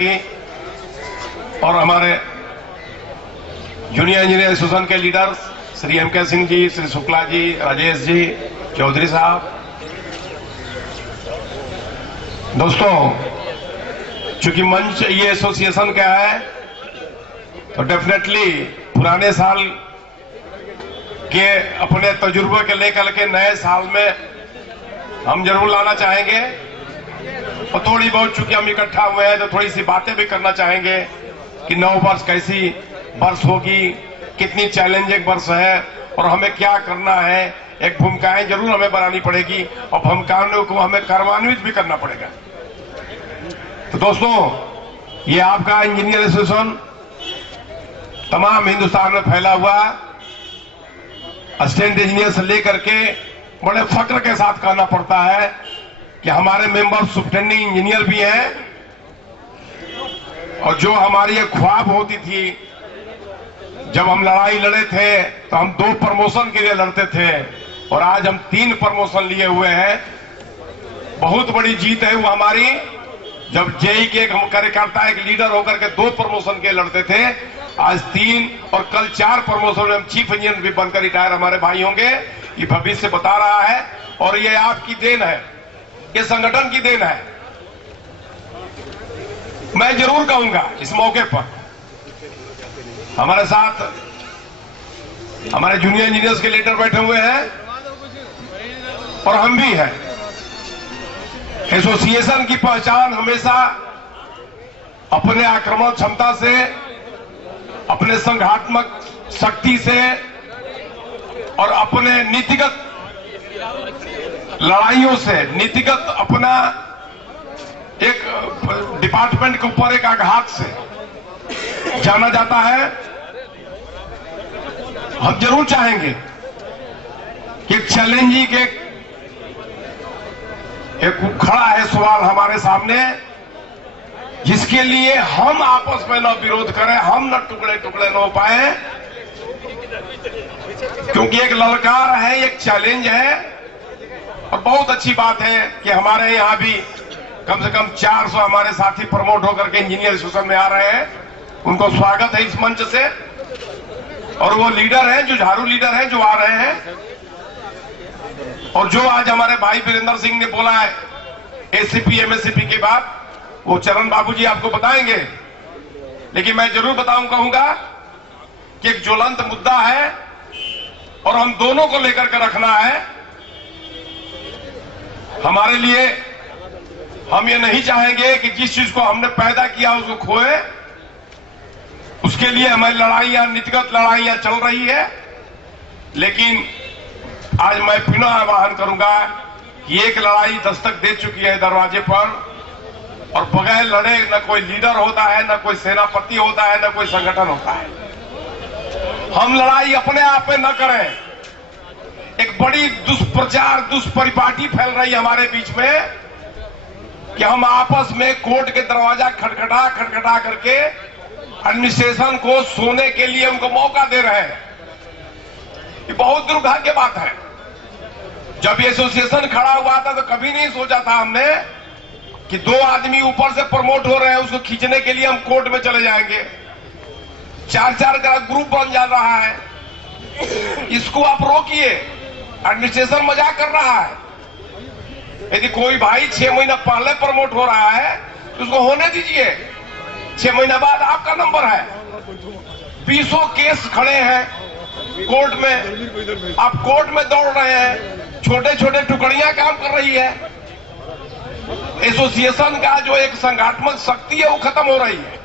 और हमारे junior engineer association के लीडर श्री एम.के. सिंह जी, श्री शुक्ला जी, राजेश जी, चौधरी साहब। दोस्तों, चूंकि मंच ये एसोसिएशन का है तो डेफिनेटली पुराने साल के अपने तजुर्बे के लेकर के नए साल में हम जरूर लाना चाहेंगे और थोड़ी बहुत चूंकि हम इकट्ठा हुए हैं तो थोड़ी सी बातें भी करना चाहेंगे कि नव वर्ष कैसी वर्ष होगी, कितनी चैलेंजिंग वर्ष है और हमें क्या करना है। एक भूमिकाएं जरूर हमें बनानी पड़ेगी और भूमिकाओं को हमें कर्मान्वित भी करना पड़ेगा। तो दोस्तों, ये आपका इंजीनियर एसोसिएशन तमाम हिंदुस्तान में फैला हुआ असिस्टेंट इंजीनियर से लेकर के बड़े फक्र के साथ कहना पड़ता है कि हमारे मेंबर सुपरिटेंडिंग इंजीनियर भी हैं और जो हमारी एक ख्वाब होती थी, जब हम लड़ाई लड़े थे तो हम 2 प्रमोशन के लिए लड़ते थे और आज हम 3 प्रमोशन लिए हुए हैं। बहुत बड़ी जीत है वो हमारी। जब जेई के एक कार्यकर्ता एक लीडर होकर के 2 प्रमोशन के लड़ते थे, आज 3 और कल 4 प्रमोशन में हम चीफ इंजीनियर भी बनकर रिटायर हमारे भाई होंगे। ये भविष्य बता रहा है और ये आपकी देन है, ये संगठन की देन है। मैं जरूर कहूंगा इस मौके पर हमारे साथ हमारे जूनियर इंजीनियर्स के लीडर बैठे हुए हैं और हम भी हैं। एसोसिएशन की पहचान हमेशा अपने आक्रामक क्षमता से, अपने संघात्मक शक्ति से और अपने नीतिगत लड़ाइयों से, नीतिगत अपना एक डिपार्टमेंट के ऊपर एक आघात से जाना जाता है। हम जरूर चाहेंगे कि चैलेंजिंग एक खड़ा है सवाल हमारे सामने, जिसके लिए हम आपस में न विरोध करें, हम न टुकड़े टुकड़े न हो पाए, क्योंकि एक ललकार है, एक चैलेंज है। और बहुत अच्छी बात है कि हमारे यहां भी कम से कम 400 हमारे साथी प्रमोट होकर के इंजीनियर एसोसिएशन में आ रहे हैं। उनको स्वागत है इस मंच से। और वो लीडर हैं, जो झाड़ू लीडर हैं, जो आ रहे हैं और जो आज हमारे भाई वीरेंद्र सिंह ने बोला है एसीपी एमएससीपी के बाद, वो चरण बाबू जी आपको बताएंगे। लेकिन मैं जरूर कहूंगा कि एक ज्वलंत मुद्दा है और हम दोनों को लेकर के रखना है। हमारे लिए हम ये नहीं चाहेंगे कि जिस चीज को हमने पैदा किया उसको खोए। उसके लिए हमारी लड़ाइयां, नीतिगत लड़ाइयां चल रही है। लेकिन आज मैं पुनः आह्वान करूंगा कि एक लड़ाई दस्तक दे चुकी है दरवाजे पर और बगैर लड़े न कोई लीडर होता है, न कोई सेनापति होता है, न कोई संगठन होता है। हम लड़ाई अपने आप में न करें। एक बड़ी दुष्प्रचार, दुष्परिपाटी फैल रही है हमारे बीच में कि हम आपस में कोर्ट के दरवाजा खटखटा करके एडमिनिस्ट्रेशन को सोने के लिए उनको मौका दे रहे हैं। ये बहुत दुर्भाग्य बात है। जब ये एसोसिएशन खड़ा हुआ था तो कभी नहीं सोचा था हमने कि 2 आदमी ऊपर से प्रमोट हो रहे हैं, उसको खींचने के लिए हम कोर्ट में चले जाएंगे। 4-4 का ग्रुप बन जा रहा है। इसको आप रोकिए। एडमिनिस्ट्रेशन मजाक कर रहा है। यदि कोई भाई 6 महीना पहले प्रमोट हो रहा है तो उसको होने दीजिए। 6 महीना बाद आपका नंबर है। 20 केस खड़े हैं कोर्ट में, आप कोर्ट में दौड़ रहे हैं। छोटे छोटे टुकड़ियां काम कर रही है। एसोसिएशन का जो एक संगठनात्मक शक्ति है वो खत्म हो रही है।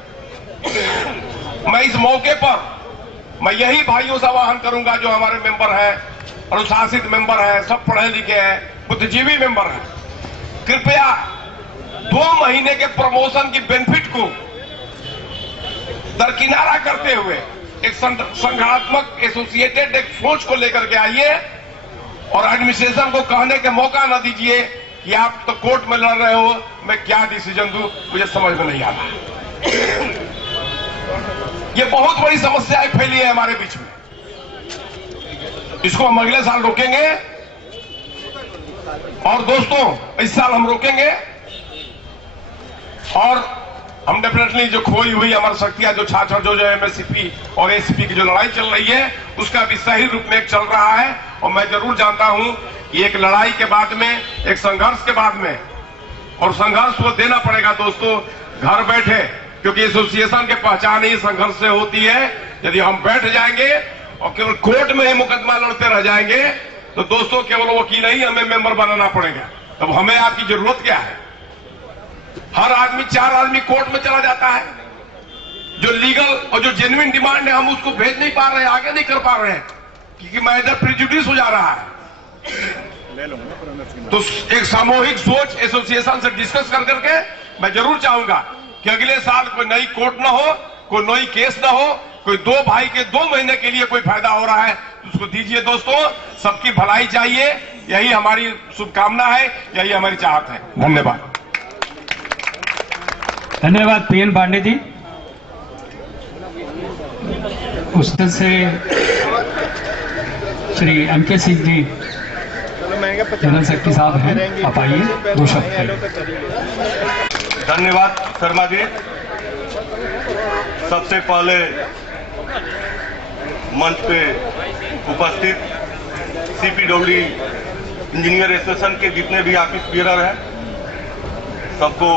मैं इस मौके पर मैं यही भाइयों से आह्वान करूंगा जो हमारे मेंबर हैं, अनुशासित मेंबर हैं, सब पढ़े लिखे हैं, बुद्धिजीवी मेंबर हैं, कृपया 2 महीने के प्रमोशन की बेनिफिट को दरकिनारा करते हुए एक संगठनात्मक एसोसिएटेड एक सोच को लेकर के आइए और एडमिनिस्ट्रेशन को कहने के मौका न दीजिए कि आप तो कोर्ट में लड़ रहे हो, मैं क्या डिसीजन दूं, मुझे समझ में नहीं आता। ये बहुत बड़ी समस्याएं फैली है हमारे बीच में। इसको हम अगले साल रोकेंगे और दोस्तों इस साल हम रोकेंगे और हम डेफिनेटली जो खोई हुई अमर शक्तियां जो छाछड़ जो एमएससीपी और एसीपी की जो लड़ाई चल रही है उसका भी सही रूप में चल रहा है। और मैं जरूर जानता हूं कि एक लड़ाई के बाद में, एक संघर्ष के बाद में, और संघर्ष को देना पड़ेगा दोस्तों घर बैठे, क्योंकि एसोसिएशन की पहचान ही संघर्ष से होती है। यदि हम बैठ जाएंगे और केवल कोर्ट में ही मुकदमा लड़ते रह जाएंगे तो दोस्तों केवल वकील ही हमें मेंबर बनाना पड़ेगा। तब हमें आपकी जरूरत क्या है? हर आदमी, 4 आदमी कोर्ट में चला जाता है। जो लीगल और जो जेन्युइन डिमांड है हम उसको भेज नहीं पा रहे हैं, आगे नहीं कर पा रहे हैं, क्योंकि मैटर प्रिजुडिस हो जा रहा है। तो एक सामूहिक सोच एसोसिएशन से डिस्कस कर करके मैं जरूर चाहूंगा कि अगले साल कोई नई कोर्ट ना हो, कोई नई केस ना हो, कोई 2 भाई के 2 महीने के लिए कोई फायदा हो रहा है तो उसको दीजिए दोस्तों। सबकी भलाई चाहिए, यही हमारी शुभकामना है, यही हमारी चाहत है। धन्यवाद। धन्यवाद पीएन पांडे जी। उससे Shri MK Singh ji general secretary साहब हैं, आप आइए 2 शब्द। धन्यवाद शर्मा जी। सबसे पहले मंच पे उपस्थित सीपीडब्ल्यू इंजीनियर एसोसिएशन के जितने भी ऑफिस बियरर हैं सबको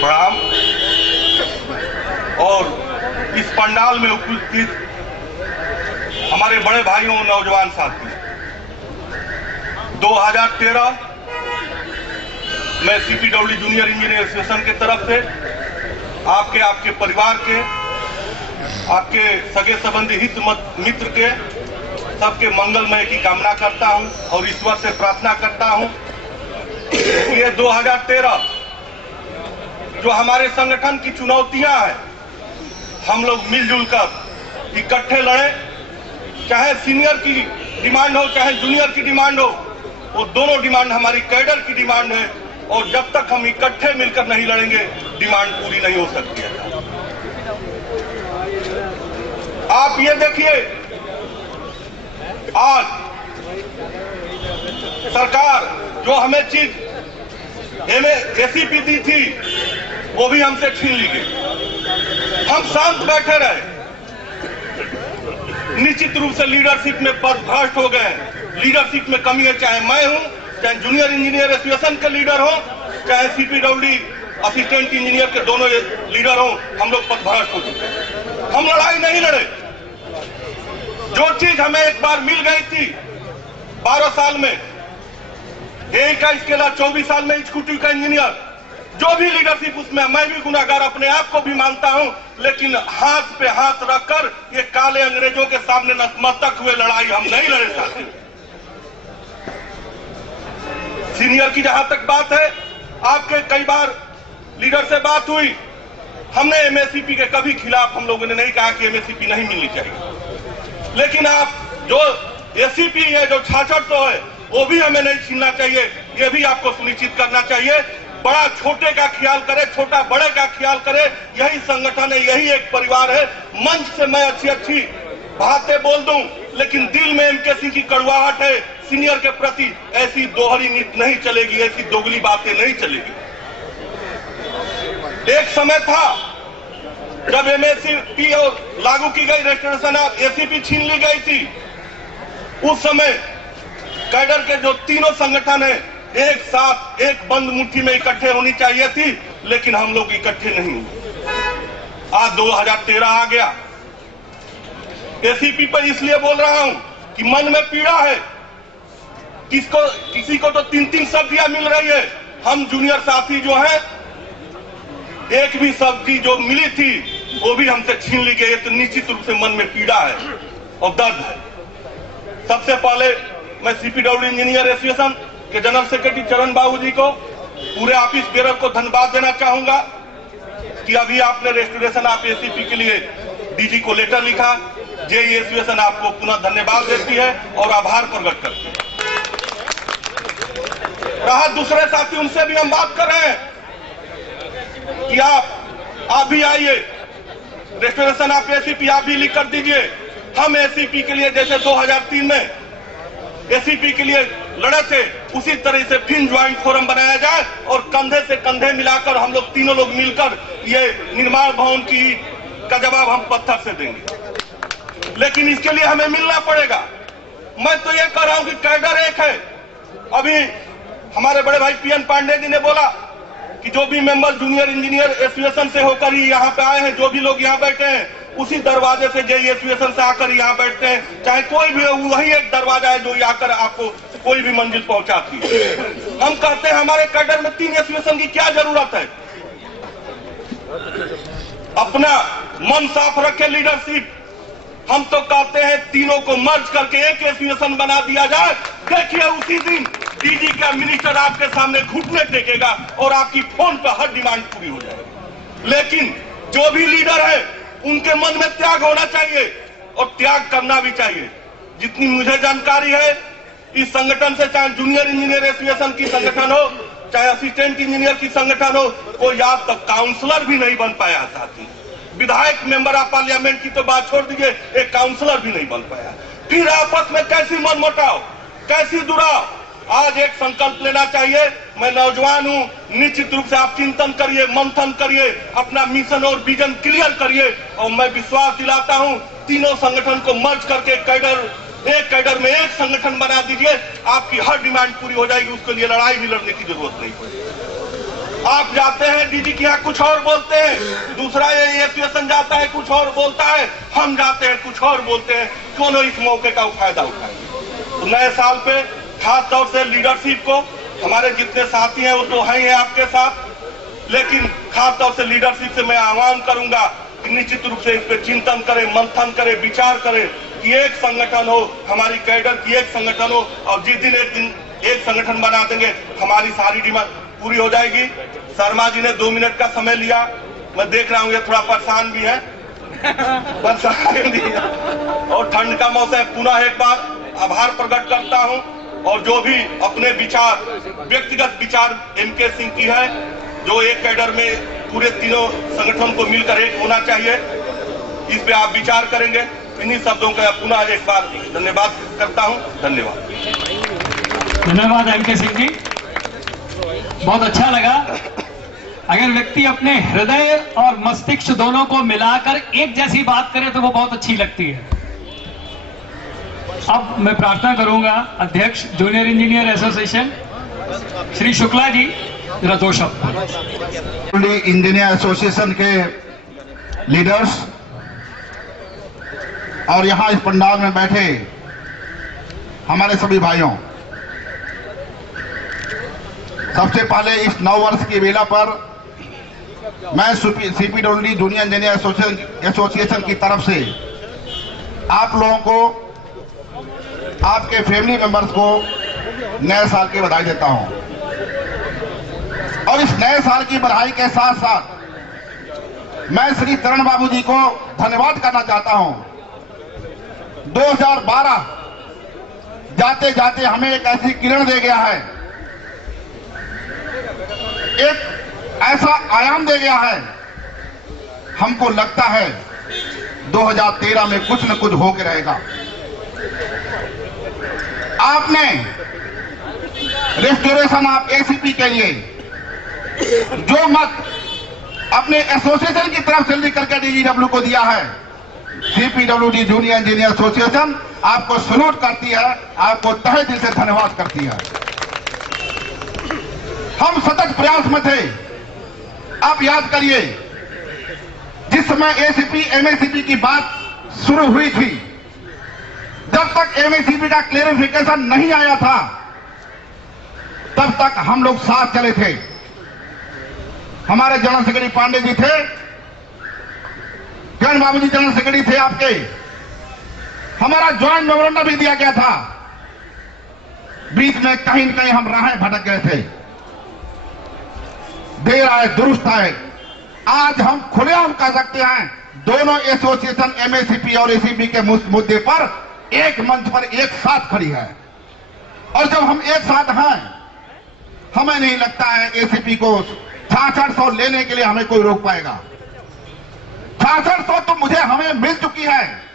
प्रणाम। और इस पंडाल में उपस्थित हमारे बड़े भाइयों नौजवान साथी, 2013 में सीपीडब्ल्यू जूनियर इंजीनियर एसोसिएशन की तरफ से आपके परिवार के, आपके सगे संबंधी हित मित्र के सबके मंगलमय की कामना करता हूं और ईश्वर से प्रार्थना करता हूं। ये 2013 जो हमारे संगठन की चुनौतियां हैं, हम लोग मिलजुल कर इकट्ठे लड़े, चाहे सीनियर की डिमांड हो चाहे जूनियर की डिमांड हो, वो दोनों डिमांड हमारी कैडर की डिमांड है। और जब तक हम इकट्ठे मिलकर नहीं लड़ेंगे डिमांड पूरी नहीं हो सकती है। आप ये देखिए, आज सरकार जो हमें चीज एसीपी दी थी वो भी हमसे छीन ली गई। हम शांत बैठे रहे। निश्चित रूप से लीडरशिप में पदभ्रष्ट हो गए। लीडरशिप में कमी है, चाहे मैं हूं, चाहे जूनियर इंजीनियर एसोसिएशन के लीडर हो, चाहे सीपीडब्ल्यू असिस्टेंट इंजीनियर के दोनों लीडर हो, हम लोग पदभ्रष्ट हो चुके। हम लड़ाई नहीं लड़े। जो चीज हमें एक बार मिल गई थी 12 साल में, एक का स्केला 24 साल में एग्जीक्यूटिव का इंजीनियर, जो भी लीडरशिप उसमें, मैं भी गुनाहगार अपने आप को भी मानता हूं, लेकिन हाथ पे हाथ रखकर ये काले अंग्रेजों के सामने नतमस्तक हुए लड़ाई हम नहीं लड़े साथी। सीनियर की जहां तक बात है, आपके कई बार लीडर से बात हुई, हमने एमएससीपी के कभी खिलाफ हम लोगों ने नहीं कहा कि एमएससीपी नहीं मिलनी चाहिए, लेकिन आप जो एसीपी है, जो छाछड़ तो है, वो भी हमें नहीं छीनना चाहिए। ये भी आपको सुनिश्चित करना चाहिए। बड़ा छोटे का ख्याल करे, छोटा बड़े का ख्याल करे। यही संगठन है, यही एक परिवार है। मंच से मैं अच्छी बातें बोल दूं, लेकिन दिल में एमके सिंह की कड़वाहट है। सीनियर के प्रति ऐसी दोहरी नीति नहीं चलेगी, ऐसी दोगली बातें नहीं चलेगी। एक समय था जब एमएससीपी और लागू की गई रजिस्ट्रेशन एसीपी छीन ली गई थी, उस समय कैडर के जो तीनों संगठन है एक साथ एक बंद मुट्ठी में इकट्ठे होनी चाहिए थी, लेकिन हम लोग इकट्ठे नहीं हुए। आज 2013 आ गया। एसीपी पर इसलिए बोल रहा हूं कि मन में पीड़ा है। किसी को तो 3-3 सब्जियां मिल रही है। हम जूनियर साथी जो हैं, एक भी सब्जी जो मिली थी वो भी हमसे छीन ली गई। तो निश्चित रूप से मन में पीड़ा है और दर्द है। सबसे पहले मैं सीपीडब्ल्यू इंजीनियर एसोसिएशन के जनरल सेक्रेटरी चरण बाबू जी को, पूरे ऑफिस बेरर को धन्यवाद देना चाहूंगा कि अभी आपने रेस्टोरेशन ऑफ एसीपी के लिए डीजी को लेटर लिखा। जेई एसोसिएशन आपको पुनः धन्यवाद देती है और आभार प्रकट करती है। रहा दूसरे साथी, उनसे भी हम बात कर रहे हैं कि आप भी आइए, रेस्टोरेशन ऑफ एसीपी आप भी लिख कर दीजिए। हम एसीपी के लिए, जैसे 2003 में एसीपी के लिए लड़े थे, उसी तरह से फिर ज्वाइंट फोरम बनाया जाए और कंधे से कंधे मिलाकर हम लोग तीनों लोग मिलकर ये निर्माण भवन की का जवाब हम पत्थर से देंगे। लेकिन इसके लिए हमें मिलना पड़ेगा। मैं तो ये कह रहा हूं कि कैडर एक है। अभी हमारे बड़े भाई पीएन पांडे जी ने बोला कि जो भी मेंबर जूनियर इंजीनियर एसोसिएशन से होकर ही यहाँ पे आए हैं, जो भी लोग यहाँ बैठे हैं, उसी दरवाजे से जेई एसोसिएशन से आकर यहाँ बैठते हैं, चाहे कोई भी हो, वही एक दरवाजा है जो आकर आपको कोई भी मंजिल पहुंचाती है। हम कहते हैं हमारे कैडर में 3 एसोसिएशन की क्या जरूरत है? अपना मन साफ रखे लीडरशिप। हम तो कहते हैं तीनों को मर्ज करके एक एसोसिएशन बना दिया जाए। देखिए उसी दिन डीजी का मिनिस्टर आपके सामने घुटने टेकेगा और आपकी फोन पर हर डिमांड पूरी हो जाएगी। लेकिन जो भी लीडर है उनके मन में त्याग होना चाहिए और त्याग करना भी चाहिए। जितनी मुझे जानकारी है इस संगठन से, चाहे जूनियर इंजीनियर एसोसिएशन की संगठन हो, चाहे असिस्टेंट इंजीनियर की संगठन हो, कोई आज तक काउंसलर भी नहीं बन पाया। साथी विधायक मेंबर ऑफ पार्लियामेंट की तो बात छोड़ दीजिए, एक काउंसलर भी नहीं बन पाया। फिर आपस में कैसी मनमुटाव, कैसी दुराव। आज एक संकल्प लेना चाहिए। मैं नौजवान हूं, निश्चित रूप से आप चिंतन करिए, मंथन करिए, अपना मिशन और विजन क्लियर करिए और मैं विश्वास दिलाता हूं तीनों संगठन को मर्ज करके एक कैडर में एक संगठन बना दीजिए, आपकी हर डिमांड पूरी हो जाएगी। उसके लिए लड़ाई भी लड़ने की जरूरत नहीं पड़ेगी। आप जाते हैं डीजी के यहाँ कुछ और बोलते हैं, दूसरा ये एसोसिएशन जाता है कुछ और बोलता है, हम जाते हैं कुछ और बोलते हैं। क्यों न इस मौके का फायदा उठाएंगे। तो नए साल पे खास तौर से लीडरशिप को, हमारे जितने साथी हैं वो तो हैं आपके साथ, लेकिन खास तौर से लीडरशिप से मैं आह्वान करूंगा कि निश्चित रूप से इस पे चिंतन करें, मंथन करें, विचार करें कि एक संगठन हो, हमारी कैडर की एक संगठन हो और जिस दिन एक संगठन बना देंगे हमारी सारी डिमांड पूरी हो जाएगी। शर्मा जी ने 2 मिनट का समय लिया, मैं देख रहा हूँ ये थोड़ा परेशान भी है परेशान भी है। और ठंड का मौसम, पुनः एक बार आभार प्रकट करता हूँ। और जो भी अपने विचार, व्यक्तिगत विचार एमके सिंह की है, जो एक कैडर में पूरे तीनों संगठन को मिलकर एक होना चाहिए, इस पे आप विचार करेंगे। इन्हीं शब्दों का पुनः एक बार धन्यवाद करता हूं। धन्यवाद एमके सिंह जी, बहुत अच्छा लगा। अगर व्यक्ति अपने हृदय और मस्तिष्क दोनों को मिलाकर एक जैसी बात करे तो वो बहुत अच्छी लगती है। अब मैं प्रार्थना करूंगा अध्यक्ष junior engineer association Shri Shukla ji जरा 2 शब्द। इंजीनियर एसोसिएशन के लीडर्स और यहां इस पंडाल में बैठे हमारे सभी भाइयों, सबसे पहले इस 9 वर्ष की बेला पर मैं सीपीडब्ल्यूडी जूनियर इंजीनियर एसोसिएशन की तरफ से आप लोगों को, आपके फैमिली मेंबर्स को नए साल की बधाई देता हूं। और इस नए साल की बधाई के साथ साथ मैं श्री चरण बाबू जी को धन्यवाद करना चाहता हूं। 2012 जाते जाते हमें एक ऐसी किरण दे गया है, एक ऐसा आयाम दे गया है। हमको लगता है 2013 में कुछ न कुछ होके रहेगा। आपने रेस्टोरेशन ऑफ एसीपी के लिए जो मत अपने एसोसिएशन की तरफ से लेकर के डीजीडब्ल्यू को दिया है, सीपीडब्ल्यूडी जूनियर इंजीनियर एसोसिएशन आपको सैल्यूट करती है, आपको तहे दिल से धन्यवाद करती है। हम सतत प्रयास में थे। आप याद करिए, जिस समय एसीपी एमएसीपी की बात शुरू हुई थी, जब तक एमएसीपी का क्लेरिफिकेशन नहीं आया था, तब तक हम लोग साथ चले थे। हमारे जनरल सेक्रेटरी पांडे जी थे, किरण बाबू जी जनरल सेक्रेटरी थे आपके। हमारा ज्वाइंट मेमोरेंडम भी दिया गया था। बीच में कहीं न कहीं हम राहें भटक गए थे। देर आए दुरुस्त आए। आज हम खुलेआम कह सकते हैं, दोनों एसोसिएशन एमएसीपी और एसीपी के मुद्दे पर एक मंच पर एक साथ खड़ी है। और जब हम एक साथ हैं, हमें नहीं लगता है एसीपी को 6600 लेने के लिए हमें कोई रोक पाएगा। 6600 तो हमें मिल चुकी है।